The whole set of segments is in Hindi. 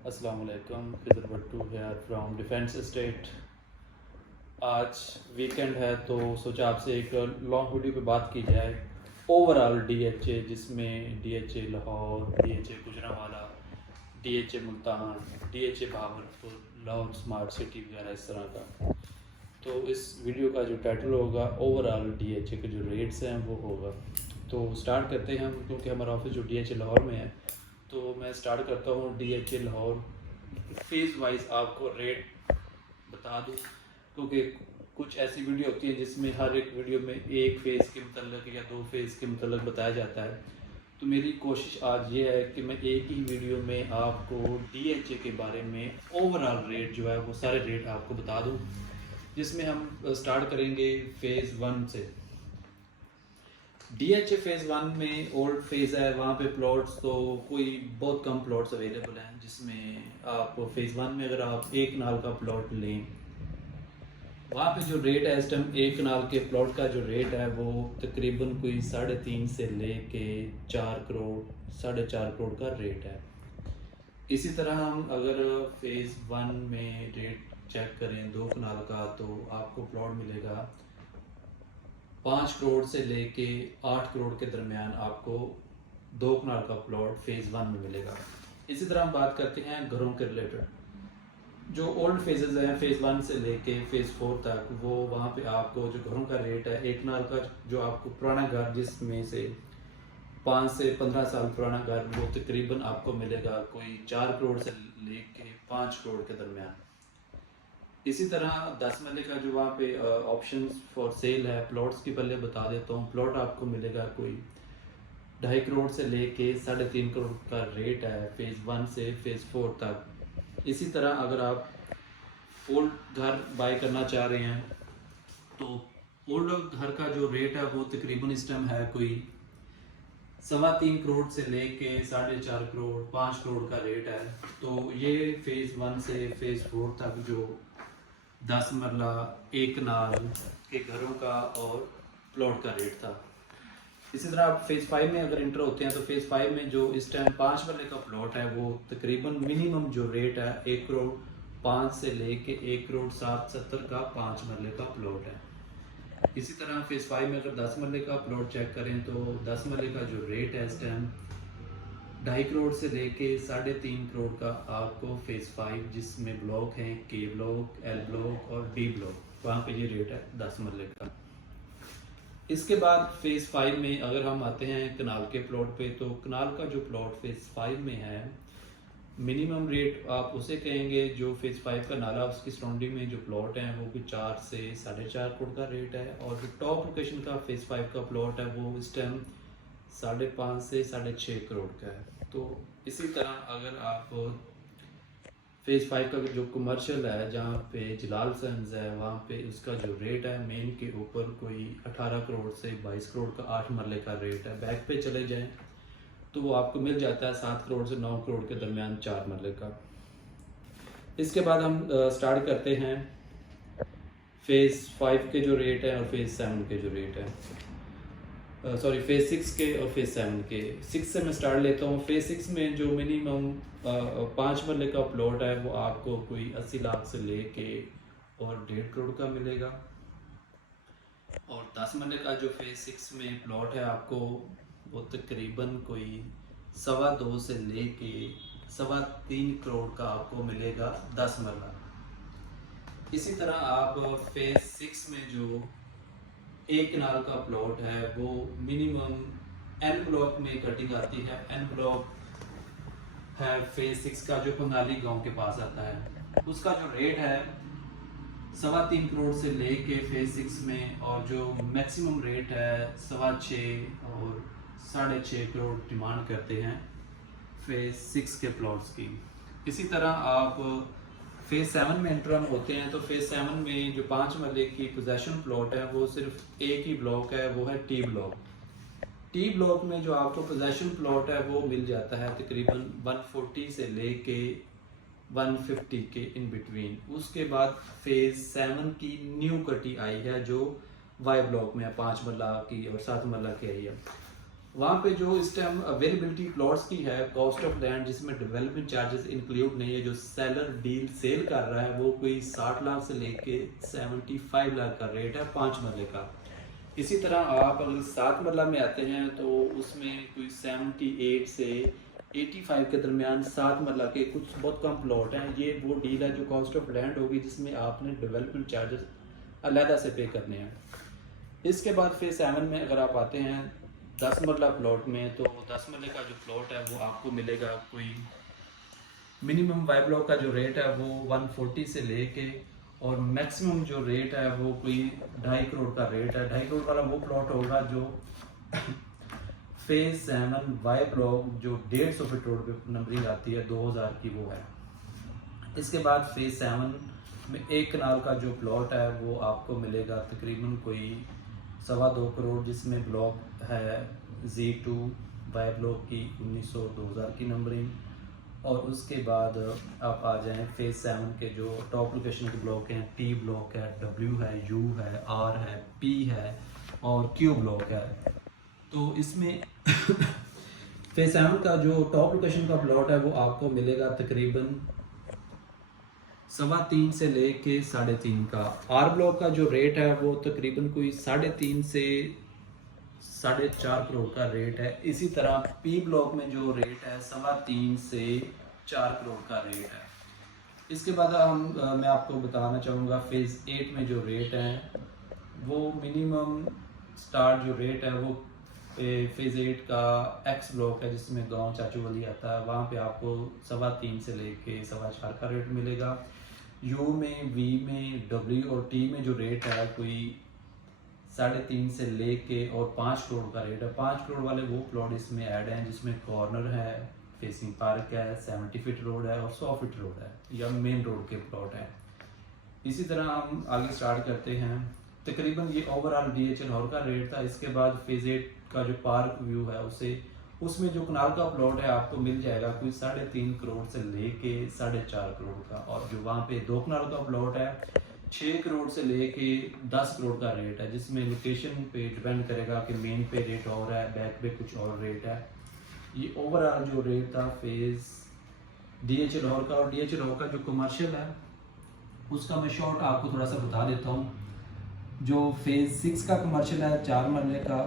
अस्सलाम वालेकुम। Khizar Bhattu here from Defence Estate. आज वीकेंड है तो सोचा आपसे एक लॉन्ग वीडियो पे बात की जाए ओवरऑल डीएचए, जिसमें DHA Lahore, DHA Gujranwala, DHA Multan, DHA Bahawalpur, Lahore smart city वगैरह इस तरह का। तो इस वीडियो का जो टाइटल होगा ओवरऑल डीएचए के जो रेट्स हैं वो होगा। तो स्टार्ट करते हैं हम, क्योंकि हमारा ऑफिस जो डीएचए लाहौर में है, तो मैं स्टार्ट करता हूँ डीएचए लाहौर। फेज़ वाइज आपको रेट बता दूँ, क्योंकि कुछ ऐसी वीडियो होती है जिसमें हर एक वीडियो में एक फ़ेज़ के मतलब या दो फेज़ के मतलब बताया जाता है। तो मेरी कोशिश आज ये है कि मैं एक ही वीडियो में आपको डीएचए के बारे में ओवरऑल रेट जो है वो सारे रेट आपको बता दूँ, जिसमें हम स्टार्ट करेंगे फ़ेज़ वन से। डीएचए फेज़ वन में ओल्ड फेज़ है, वहाँ पे प्लॉट्स तो कोई बहुत कम प्लॉट्स अवेलेबल हैं, जिसमें आप फेज़ वन में अगर आप एक कनाल का प्लॉट लें, वहाँ पे जो रेट है इस टाइम एक कनाल के प्लॉट का जो रेट है वो तकरीबन कोई 3.5 से लेके 4 करोड़ 4.5 करोड़ का रेट है। इसी तरह हम अगर फेज़ वन में रेट चेक करें दो कनाल का, तो आपको प्लॉट मिलेगा 5 करोड़ से लेके 8 करोड़ के दरमियान आपको दो कनाल का प्लॉट फेज़ वन में मिलेगा। इसी तरह हम बात करते हैं घरों के रिलेटेड। जो ओल्ड फेजेस हैं फेज़ वन से लेके फेज़ फोर तक, वो वहाँ पे आपको जो घरों का रेट है एक कनाल का, जो आपको पुराना घर जिसमें से 5 से 15 साल पुराना घर, वो तकरीबन आपको मिलेगा कोई 4 करोड़ से लेके 5 करोड़ के दरमियान। इसी तरह 10 मरले का जो वहाँ पे ऑप्शंस फॉर सेल है प्लॉट्स की, पहले बता देता हूँ। प्लॉट आपको मिलेगा कोई 2.5 करोड़ से लेके 3.5 करोड़ का रेट है फेज़ वन से फेज़ फोर तक। इसी तरह अगर आप ओल्ड घर बाय करना चाह रहे हैं, तो ओल्ड घर का जो रेट है वो तकरीबन इस टाइम है कोई 3.25 करोड़ से लेके 4.5 करोड़ 5 करोड़ का रेट है। तो ये फेज़ वन से फेज़ फोर तक जो 10 मरला एक कनाल के घरों का और प्लॉट का रेट था। इसी तरह आप फेज़ फाइव में अगर इंटर होते हैं, तो फेज़ फाइव में जो इस टाइम 5 मरले का प्लॉट है वो तकरीबन मिनिमम जो रेट है 1 करोड़ 5 से लेके 1 करोड़ 770 का 5 मरले का प्लॉट है। इसी तरह फेज़ फाइव में अगर 10 मरले का प्लॉट चेक करें, तो 10 मरले का जो रेट है इस टाइम 2.5 करोड़ से लेके 3.5 करोड़ का आपको फेज़ फाइव, जिसमें ब्लॉक हैं के ब्लॉक, एल ब्लॉक और डी ब्लॉक, वहाँ पे ये रेट है 10 मरले का। इसके बाद फेज़ फाइव में अगर हम आते हैं कनाल के प्लॉट पे, तो कनाल का जो प्लॉट फेज़ फाइव में है, मिनिमम रेट आप उसे कहेंगे जो फेज़ फाइव का नाला उसकी सराउंडिंग में जो प्लॉट हैं वो भी 4 से 4.5 करोड़ का रेट है। और जो टॉप लोकेशन का फेज़ फाइव का प्लॉट है वो इस टाइम 5.5 से 6.5 करोड़ का है। तो इसी तरह अगर आप फेज़ फाइव का जो कमर्शियल है, जहाँ पे जलाल सन्स है, वहाँ पे उसका जो रेट है मेन के ऊपर कोई 18 करोड़ से 22 करोड़ का 8 मरले का रेट है। बैक पे चले जाएं तो वो आपको मिल जाता है 7 करोड़ से 9 करोड़ के दरमियान 4 मरले का। इसके बाद हम स्टार्ट करते हैं फेज़ फाइव के जो रेट है और फेज़ सेवन के जो रेट है, सॉरी फेज़ सिक्स के और फेज़ सेवन के। सिक्स से मैं स्टार्ट लेता हूँ। फेज़ सिक्स में जो मिनिमम 5 मरले का प्लॉट है वो आपको कोई 80 लाख से लेके और 1.5 करोड़ का मिलेगा। और 10 मरले का जो फेज़ सिक्स में प्लॉट है आपको वो तकरीबन कोई 2.25 से लेके 3.25 करोड़ का आपको मिलेगा 10 मरला। इसी तरह आप फेज़ सिक्स में जो एक कनाल का प्लॉट है वो मिनिमम एन ब्लॉक में कटिंग आती है। एन ब्लॉक है फेज़ सिक्स का जो पंगाली गांव के पास आता है, उसका जो रेट है 3.25 करोड़ से लेके फेज़ सिक्स में, और जो मैक्सिमम रेट है 6.25 और 6.5 करोड़ डिमांड करते हैं फेज़ सिक्स के प्लॉट्स की। इसी तरह आप फेज़ सेवन में एंटर होते हैं, तो फेज़ सेवन में जो 5 मरले की पोजेशन प्लॉट है वो सिर्फ एक ही ब्लॉक है, वो है टी ब्लॉक। टी ब्लॉक में जो आपको पोजेशन प्लॉट है वो मिल जाता है तकरीबन 140 से लेके 150 के इन बिटवीन। उसके बाद फेज़ सेवन की न्यू कटी आई है जो वाई ब्लॉक में है, 5 मरला की और 7 मरला की आई है। वहाँ पे जो इस टाइम अवेलेबिलिटी प्लॉट्स की है, कॉस्ट ऑफ लैंड जिसमें डेवलपमेंट चार्जेस इंक्लूड नहीं है, जो सेलर डील सेल कर रहा है वो कोई 60 लाख से लेके 75 लाख का रेट है 5 मरले का। इसी तरह आप अगर 7 मरला में आते हैं तो उसमें कोई 78 से 85 के दरमियान 7 मरला के कुछ बहुत कम प्लॉट हैं। ये वो डील है जो कॉस्ट ऑफ लैंड होगी जिसमें आपने डेवलपमेंट चार्जेस अलहदा से पे करने हैं। इसके बाद फेज 7 में अगर आप आते हैं 10 मरला प्लॉट में, तो 10 मरले का जो प्लॉट है वो आपको मिलेगा कोई मिनिमम वाई ब्लॉक का जो रेट है वो 140 से लेके और मैक्सिमम जो रेट है वो कोई 2.5 करोड़ का रेट है। 2.5 करोड़ वाला वो प्लॉट होगा जो फेज 7 वाई ब्लॉक जो 150 फीट रोड पे नंबरिंग आती है 2000 की, वो है। इसके बाद फेज 7 में 1 कनाल का जो प्लॉट है वो आपको मिलेगा तकरीबन कोई 2.25 करोड़, जिसमें ब्लॉक है Z2 वाई ब्लॉक की 1900-2000 की नंबरिंग। और उसके बाद आप आ जाएं फेज 7 के जो टॉप लोकेशन के ब्लॉक हैं, T ब्लॉक है, W है, U है, R है, P है और Q ब्लॉक है। तो इसमें फेज 7 का जो टॉप लोकेशन का प्लॉट है वो आपको मिलेगा तकरीबन 3.25 से लेके 3.5 का। R ब्लॉक का जो रेट है वो तकरीबन कोई 3.5 से 4.5 करोड़ का रेट है। इसी तरह P ब्लॉक में जो रेट है 3.25 से 4 करोड़ का रेट है। इसके बाद मैं आपको बताना चाहूँगा फेज़ 8 में जो रेट है वो मिनिमम स्टार्ट जो रेट है वो फेज़ 8 का X ब्लॉक है जिसमें गांव चाचू वाली आता है, वहाँ पे आपको 3.25 से लेके 4.25 का रेट मिलेगा। U में, V में, W और T में जो रेट है कोई 3.5 से लेके और 5 करोड़ का रेट है। 5 करोड़ वाले वो प्लॉट इसमें ऐड हैं जिसमें कॉर्नर है, फेसिंग पार्क है, 70 फीट रोड है और 100 फीट रोड है या मेन रोड के प्लॉट हैं। इसी तरह हम आगे स्टार्ट करते हैं। तकरीबन ये ओवरऑल DHL हॉर का रेट था। इसके बाद फेज 8 का जो पार्क व्यू है उसमें जो कनाल का प्लॉट है आपको मिल जाएगा कोई 3.5 करोड़ से लेके 4.5 करोड़ का। और जो वहाँ पे 2 कनाल का प्लॉट है 6 करोड़ से लेके 10 करोड़ का रेट है, जिसमें लोकेशन पे डिपेंड करेगा कि मेन पे रेट और है, बैक पे कुछ और रेट है। ये ओवरऑल जो रेट था फेज DHL हॉर का। और DHL हॉर का जो कमर्शियल है उसका मैं शॉर्ट आपको थोड़ा सा बता देता हूँ। जो फेज 6 का कमर्शियल है 4 मरले का,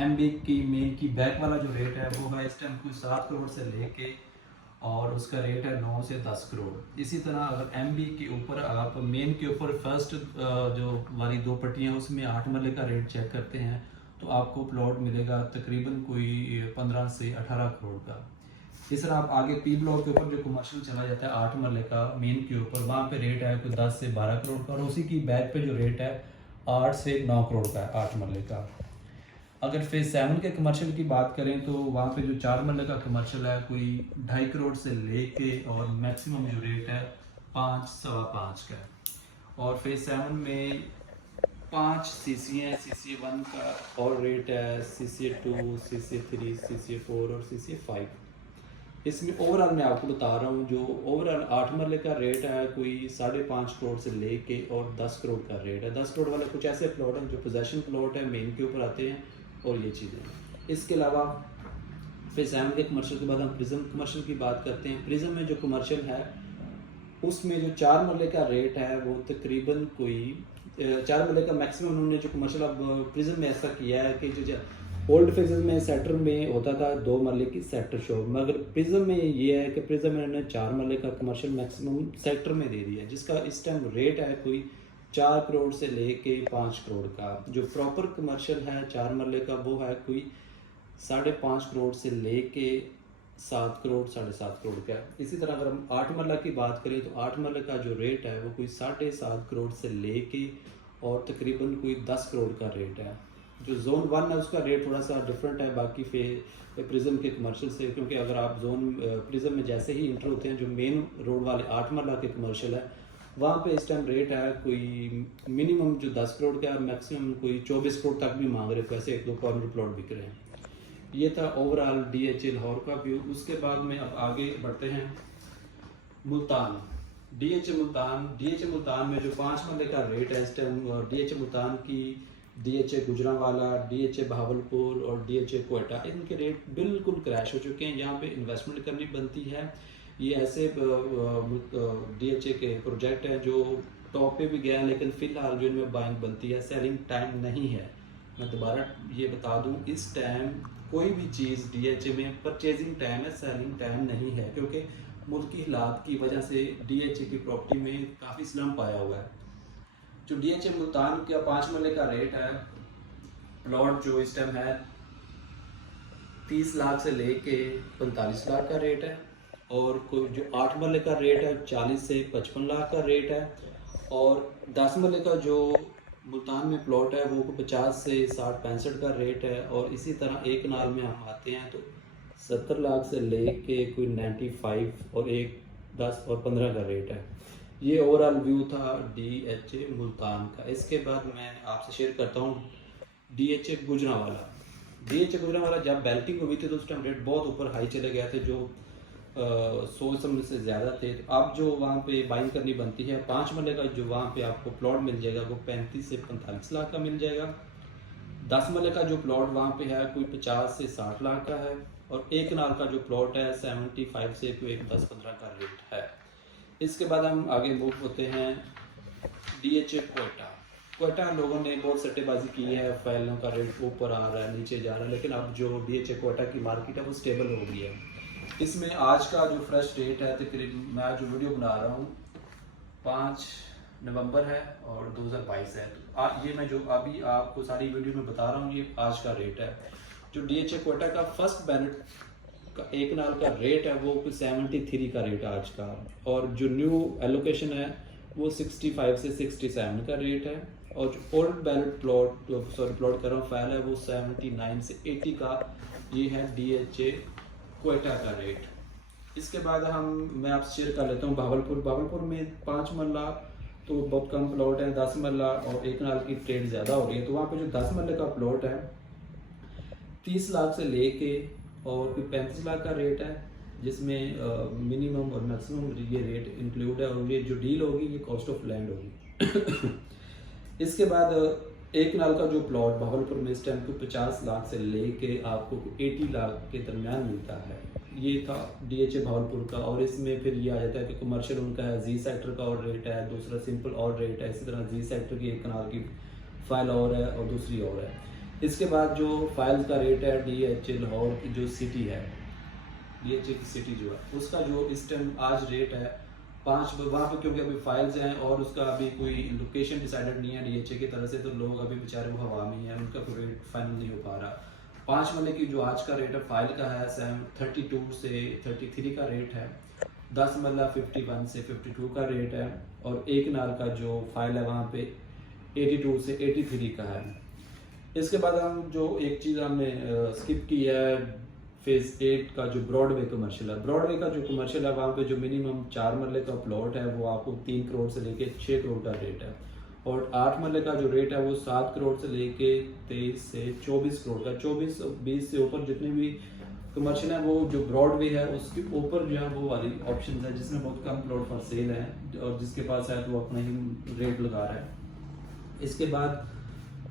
MB की मेन की बैक वाला जो रेट है वो है इस टाइम कोई 7 करोड़ से लेके और उसका रेट है 9 से 10 करोड़। इसी तरह अगर MB के ऊपर आप मेन के ऊपर फर्स्ट जो वाली 2 पट्टियाँ उसमें 8 मरले का रेट चेक करते हैं तो आपको प्लॉट मिलेगा तकरीबन कोई 15 से 18 करोड़ का। इस तरह आप आगे P ब्लॉक के ऊपर जो कमर्शियल चला जाता है 8 मरले का मेन के ऊपर, वहाँ पे रेट है कोई 10 से 12 करोड़ का और उसी की बैक पे जो रेट है 8 से 9 करोड़ का है 8 मरले का। अगर फेज 7 के कमर्शियल की बात करें तो वहाँ पे जो 4 मरले का कमर्शियल है कोई 2.5 करोड़ से लेके और मैक्सिमम जो रेट है 5 सवा 5 का है। और फेज 7 में 5 CC हैं, CC1 का और रेट है CC2, CC3, CC4 और CC5। इसमें ओवरऑल मैं आपको बता रहा हूँ, जो ओवरऑल 8 मरले का रेट है कोई 5.5 करोड़ से लेके और 10 करोड़ का रेट है। 10 करोड़ वाले कुछ ऐसे प्लॉट हैं जो पोजेशन प्लॉट है मेन के ऊपर आते हैं और ये चीज़ें। इसके अलावा फेज 7 के कमर्शियल के बाद हम प्रिज्म कमर्शियल की बात करते हैं। प्रिज्म में जो कमर्शियल है उसमें जो 4 मरले का रेट है वो तकरीबन कोई 4 मरले का मैक्सिमम उन्होंने जो कमर्शियल अब प्रिज्म में ऐसा किया है कि जो ओल्ड फेजेस में सेक्टर में होता था 2 मरले की सेक्टर शॉप, मगर प्रिज्म में ये है कि प्रिज्म में उन्होंने 4 मरले का कमर्शियल मैक्सिमम सेक्टर में दे दिया है, जिसका इस टाइम रेट है कोई 4 करोड़ से लेके 5 करोड़ का। जो प्रॉपर कमर्शियल है 4 मरले का वो है कोई 5.5 करोड़ से लेके 7 करोड़ 7.5 करोड़ का। इसी तरह अगर हम 8 मरला की बात करें तो 8 मरले का जो रेट है वो कोई 7.5 करोड़ से लेके और तकरीबन कोई 10 करोड़ का रेट है। जो जोन 1 है उसका रेट थोड़ा सा डिफरेंट है बाकी प्रिज्म के कमर्शियल से, क्योंकि अगर आप जोन प्रिज्म में जैसे ही इंटर होते हैं जो मेन रोड वाले 8 मरला के कमर्शियल है वहाँ पे इस टाइम रेट है कोई मिनिमम जो 10 करोड़ का है, मैक्सिमम कोई 24 करोड़ तक भी मांग रहे, वैसे 1-2 कॉर्नर प्लॉट बिक रहे हैं। ये था ओवरऑल DHL हॉर का व्यू। उसके बाद में अब आगे बढ़ते हैं मुल्तान। DHL मुल्तान में जो 5 मरले का रेट है इस टाइम, DHL मुल्तान की DHA गुजरांवाला, DHA बहावलपुर और DHA क्वेटा, इनके रेट बिल्कुल क्रैश हो चुके हैं। यहाँ पे इन्वेस्टमेंट करनी बनती है। ये ऐसे DHA के प्रोजेक्ट हैं जो टॉप पे भी गया है, लेकिन फ़िलहाल जो इनमें बाइंग बनती है, सेलिंग टाइम नहीं है। मैं दोबारा ये बता दूं, इस टाइम कोई भी चीज़ DHA में परचेजिंग टाइम है, सेलिंग टाइम नहीं है, क्योंकि मुल्क की हालात की वजह से DHA की प्रॉपर्टी में काफ़ी स्लम्प आया हुआ है। जो DHA मुल्तान का 5 मरले का रेट है, प्लॉट जो इस टाइम है 30 लाख से लेके 45 लाख का रेट है, और कोई जो 8 मरले का रेट है 40 से 55 लाख का रेट है, और 10 मरले का जो मुल्तान में प्लॉट है वो 50 से 60-65 का रेट है। और इसी तरह एक नाल में हम आते हैं तो 70 लाख से लेके कोई 95 और एक 10 और 15 का रेट है। ये ओवरऑल व्यू था DHA मुल्तान का। इसके बाद मैं आपसे शेयर करता हूँ DHA गुजरांवाला। DHA गुजरांवाला जब बेल्टिंग हुई थी तो उस टाइम रेट बहुत ऊपर हाई चले गए थे, जो 100 से ज़्यादा थे। तो अब जो वहाँ पे बाइंग करनी बनती है, 5 मरले का जो वहाँ पे आपको प्लॉट मिल जाएगा वो 35 से 45 लाख का मिल जाएगा। 10 मरले का जो प्लॉट वहाँ पे है कोई 50 से 60 लाख का है, और एक नाल का जो प्लॉट है 75 से कोई 10-15 का रेट है। इसके बाद हम आगे मूव होते हैं DHA क्वेटा। लोगों ने बहुत सट्टेबाजी की है, फाइलों का रेट ऊपर आ रहा है, नीचे जा रहा है, लेकिन अब जो DHA क्वेटा की मार्केट है वो स्टेबल हो गई है। इसमें आज का जो फ्रेश डेट है, तकरीबन मैं जो वीडियो बना रहा हूँ 5 नवंबर है और 2022 है। तो ये मैं जो अभी आपको सारी वीडियो में बता रहा हूँ ये आज का रेट है। जो DHA क्वेटा का फर्स्ट बैलेट का एक नाल का रेट है वो 73 का रेट है आज का, और जो न्यू एलोकेशन है वो 65 से 67 का रेट है, और जो ओल्ड बैलेट प्लॉट कर रहा हूँ फाइल है वो 79 से 80 का ये है DHA क्वेटा का रेट। इसके बाद मैं आपसे शेयर कर लेता हूँ बहावलपुर में 5 मरला तो बहुत कम प्लॉट है, 10 मरला और एक नाल की ट्रेड ज़्यादा हो रही है। तो वहाँ पे जो 10 मरले का प्लॉट है 30 लाख से लेके और कोई 35 लाख का रेट है, जिसमें मिनिमम और मैक्सिमम ये रेट इंक्लूड है, और ये जो डील होगी ये कॉस्ट ऑफ लैंड होगी। इसके बाद एक नाल का जो प्लॉट बहावलपुर में इस टाइम को 50 लाख से लेके आपको 80 लाख के दरमियान मिलता है। ये था DHA बहावलपुर का। और इसमें फिर ये आ जाता है कि कमर्शियल उनका है, जी सेक्टर का और रेट है, दूसरा सिंपल और रेट है। इसी तरह जी सेक्टर की एक कनाल की फाइल और है और दूसरी और है। इसके बाद जो फाइल का रेट है DHA लाहौर की जो सिटी है, DHA की सिटी जो है उसका जो इस टाइम आज रेट है 5, वहाँ पे क्योंकि अभी फाइल्स हैं और उसका अभी कोई लोकेशन डिसाइडेड नहीं है DHA की तरफ से, तो लोग अभी बेचारे वो हवा में हैं, उनका कोई रेट फाइनल नहीं हो पा रहा। 5 मरले की जो आज का रेट है फाइल का है 32 से 33 का रेट है, 10 मरला 51 से 52 का रेट है, और एक नाल का जो फाइल है वहाँ पे 82 से 83 का है। इसके बाद हम जो एक चीज़ हमने स्किप की है, फेज 8 का जो ब्रॉडवे कमर्शियल है। ब्रॉडवे का जो कमर्शियल है वहाँ पे जो मिनिमम 4 मरले का प्लॉट है वो आपको 3 करोड़ से लेके 6 करोड़ का रेट है, और 8 मरले का जो रेट है वो 7 करोड़ से लेके 23 से 24 करोड़ का। 24-20 से ऊपर जितने भी कमर्शियल है वो जो ब्रॉडवे है उसके ऊपर जो है वो वाली ऑप्शन है, जिसमें बहुत कम प्लॉट फॉर सेल है, और जिसके पास है तो वो अपना ही रेट लगा रहा है। इसके बाद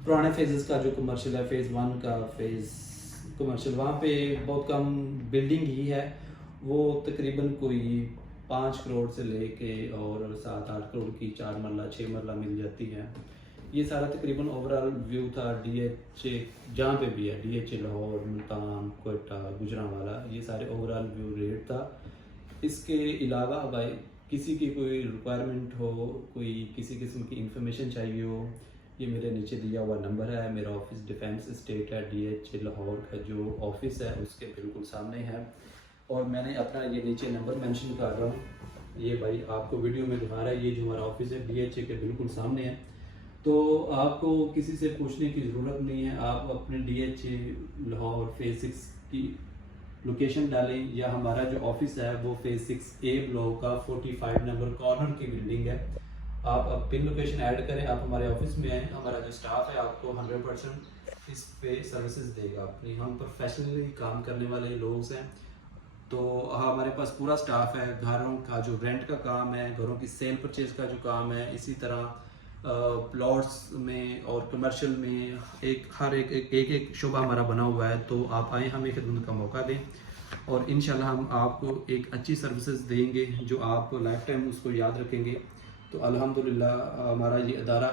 पुराने फेजेस का जो कमर्शियल है, फेज़ 1 का फेज़ कमर्शियल, वहाँ पे बहुत कम बिल्डिंग ही है, वो तकरीबन कोई 5 करोड़ से लेके और 7-8 करोड़ की 4 मरला 6 मरला मिल जाती है। ये सारा तकरीबन ओवरऑल व्यू था DHA जहाँ पे भी है, DHA लाहौर, मुल्तान, क्वेटा, गुजरांवाला, ये सारे ओवरऑल व्यू रेट था। इसके अलावा भाई किसी की कोई रिक्वायरमेंट हो, कोई किसी किस्म की इंफॉर्मेशन चाहिए हो, ये मेरे नीचे दिया हुआ नंबर है। मेरा ऑफिस डिफेंस स्टेट है, DHA लाहौर का जो ऑफिस है उसके बिल्कुल सामने है, और मैंने अपना ये नीचे नंबर मेंशन कर रहा हूँ, ये भाई आपको वीडियो में दिखा रहा है, ये जो हमारा ऑफिस है DHA के बिल्कुल सामने है। तो आपको किसी से पूछने की ज़रूरत नहीं है, आप अपने DHA लाहौर फेज़ 6 की लोकेशन डालें, या हमारा जो ऑफिस है वो फेज़ 6A ब्लॉक का 45 नंबर कॉर्नर की बिल्डिंग है। आप पिन लोकेशन ऐड करें, आप हमारे ऑफिस में आएँ, हमारा जो स्टाफ है आपको 100% इस पे सर्विसेज देगा अपनी। हम प्रोफेशनली काम करने वाले लोग हैं, तो हमारे पास पूरा स्टाफ है। घरों का जो रेंट का काम है, घरों की सेल परचेज का जो काम है, इसी तरह प्लॉट्स में और कमर्शियल में हर एक शुबा हमारा बना हुआ है। तो आप आएँ, हमें खिदमत का मौका दें और इंशाल्लाह हम आपको एक अच्छी सर्विसेज देंगे जो आप लाइफ टाइम उसको याद रखेंगे। तो अल्हम्दुलिल्लाह हमारा ये अदारा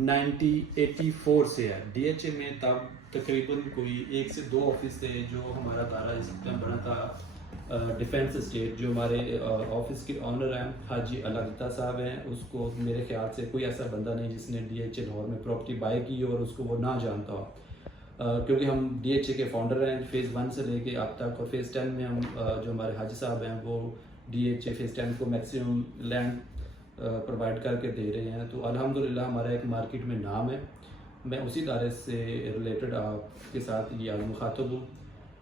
1984 से है। DHA में तब तकरीबन कोई 1 से 2 ऑफिस थे जो हमारा अदारा इस टाइम बना था। डिफेंस स्टेट जो हमारे ऑफिस के ऑनर हैं हाजी अलादत्ता साहब हैं, उसको मेरे ख्याल से कोई ऐसा बंदा नहीं जिसने DHA लाहौर में प्रॉपर्टी बाय की और उसको वो ना जानता हो। क्योंकि हम DHA के फाउंडर हैं फेज़ 1 से लेके अब तक, और फेज़ 10 में हम जो हमारे हाजी साहब हैं वो DHA फेज़ 10 को मैक्सिमम लैंड प्रोवाइड करके दे रहे हैं। तो अल्हम्दुलिल्लाह हमारा एक मार्केट में नाम है। मैं उसी इदारे से रिलेटेड आपके साथ ये आज मुखातब हूँ।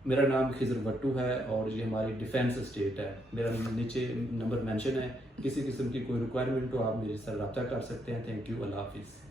मेरा नाम खिज़र भट्टू है और ये हमारी डिफेंस स्टेट है। मेरा नीचे नंबर मेंशन है, किसी किस्म की कोई रिक्वायरमेंट हो आप मेरे साथ रब्ता कर सकते हैं। थैंक यू, अल्लाह हाफिज़।